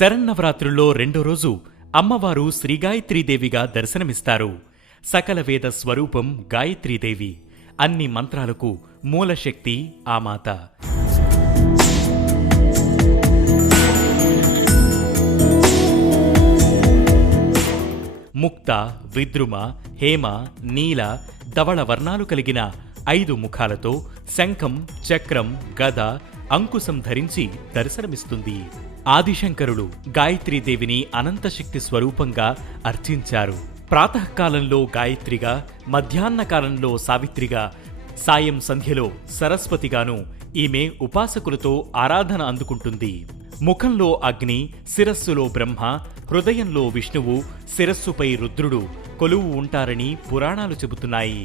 శరన్నవరాత్రుల్లో రెండో రోజు అమ్మవారు శ్రీ గాయత్రీదేవిగా దర్శనమిస్తారు. సకల వేద స్వరూపం గాయత్రీదేవి. అన్ని మంత్రాలకు మూలశక్తి ఆ మాత. ముక్త, విద్రుమ, హేమ, నీల, ధవళ వర్ణాలు కలిగిన 5 ముఖాలతో శంఖం, చక్రం, గద, అంకుశం ధరించి దర్శనమిస్తుంది. ఆదిశంకరుడు గాయత్రీదేవిని అనంతశక్తి స్వరూపంగా అర్చించారు. ప్రాతకాలంలో గాయత్రిగా, మధ్యాహ్న కాలంలో సావిత్రిగా, సాయం సంధ్యలో సరస్వతిగాను ఈమె ఉపాసకులతో ఆరాధన అందుకుంటుంది. ముఖంలో అగ్ని, శిరస్సులో బ్రహ్మ, హృదయంలో విష్ణువు, శిరస్సుపై రుద్రుడు కొలువు ఉంటారని పురాణాలు చెబుతున్నాయి.